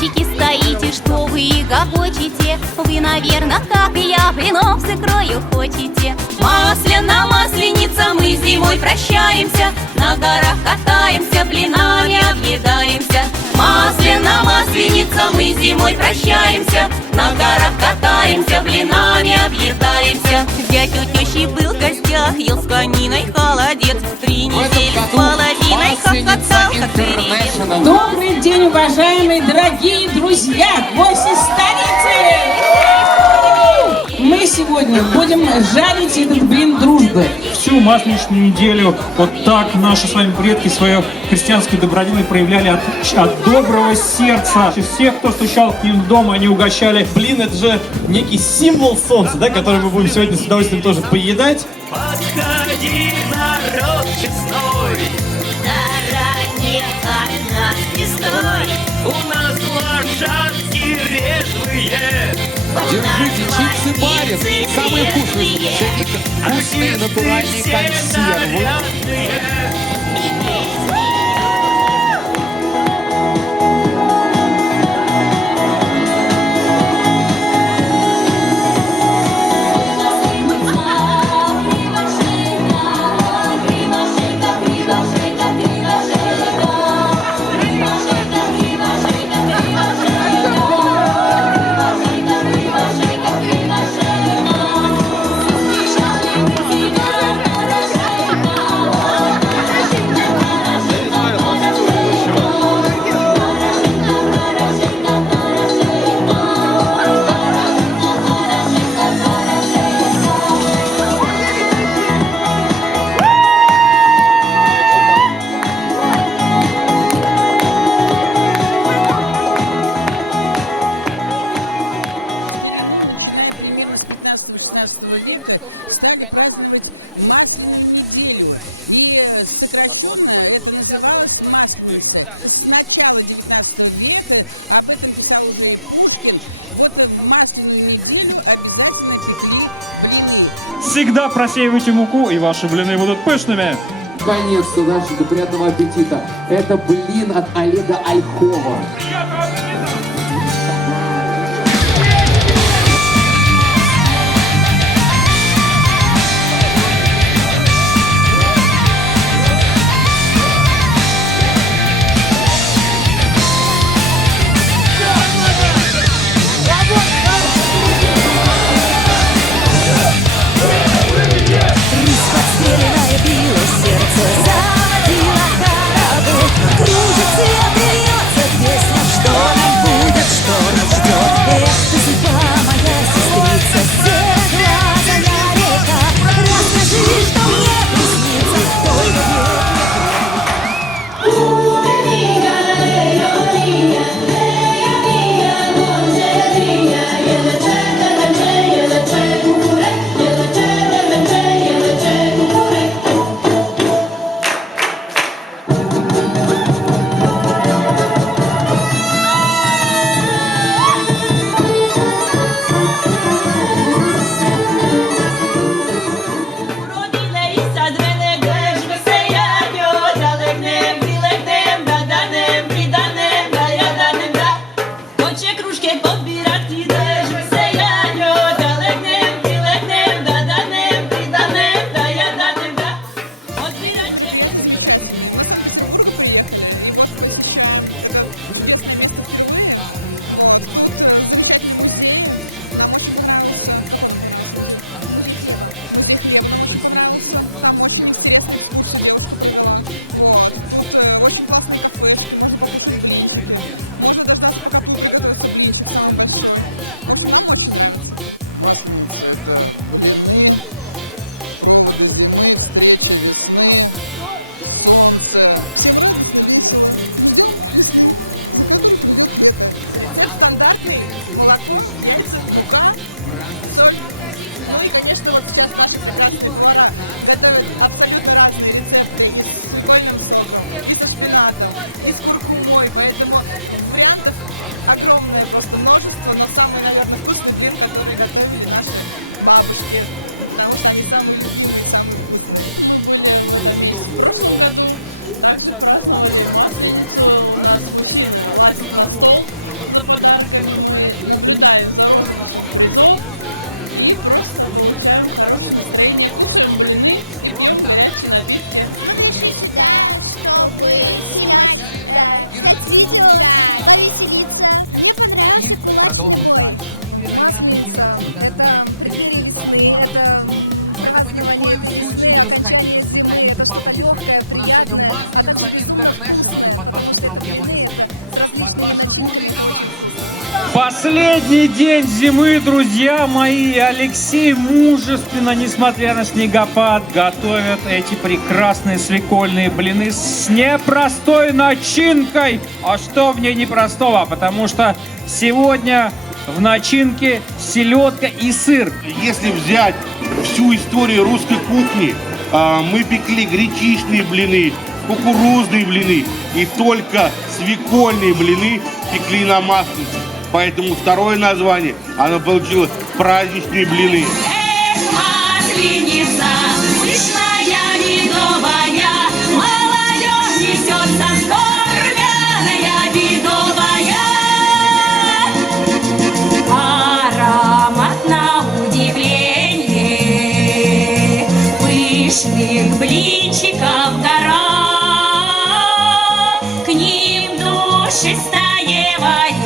Мальчики, стоите, что вы гогочите? Вы, наверное, как и я, блинов с икрою хотите. Масляна масленица, мы зимой прощаемся, на горах катаемся, блинами объедаемся. Масляна масленица, мы зимой прощаемся, на горах катаемся, блинами объедаемся. Дядь у тещи был в гостях, ел с кониной холодец, 3 недели с половиной хохотал, как деревья. Добрый день, уважаемые, дорогие друзья, гости столицы! Мы сегодня будем жарить этот блин дружбы. Всю масленичную неделю вот так наши с вами предки свое христианское добродетель проявляли от доброго сердца. Всех, кто стучал к ним дома, они угощали. Блин, это же некий символ солнца, да, который мы будем сегодня с удовольствием тоже поедать. Подходи, народ честной, заранее от нас не стой. У нас лошадки резвые. Держите чипсы Барис, самые вкусные, вкусные натуральные консервы. Стали праздновать Масляную неделю. И традиционно это называлось Масленица. С начала 19 века об этом писал уже и Пушкин. Вот в Масляную неделю обязательно пекли блины. Всегда просеивайте муку, и ваши блины будут пышными. Наконец-то, Дашенька, приятного аппетита. Это блин от Олега Ольхова. молоко, яйца, мука, соль. Ну и, конечно, вот сейчас наши прекрасные повара, которые абсолютно разные рецепты и с сухойным соком, и со шпинатом, и с куркумой. Поэтому вариантов огромное просто множество, но самый, наверное, вкусный блин, который готовили наши бабушки, потому что они самые любимые, самые вкусные. В прошлом году Также праздновали Масленицу, у нас мужчины влазят на стол за подарками, мы наблюдаем за розовым лицом и просто получаем хорошее настроение, кушаем блины и пьем горячие напитки. Продолжим дальше. Поэтому ни в коем случае не расходитесь. Подходите поближе. У нас сегодня Масленица Интернешнл под ваши громкие аплодисменты. Под ваши бурные овации. Последний день зимы, друзья мои, и Алексей мужественно, несмотря на снегопад, готовят эти прекрасные свекольные блины с непростой начинкой. А что в ней непростого? Потому что сегодня в начинке селедка и сыр. Если взять всю историю русской кухни, мы пекли гречичные блины, кукурузные блины и только свекольные блины пекли на масленице. Поэтому второе название оно получило праздничные блины. Масленица, пышная, медовая, молодежь несется скорбяная, бедовая. Аромат на удивление пышных блинчиков гора, к ним души стаивают.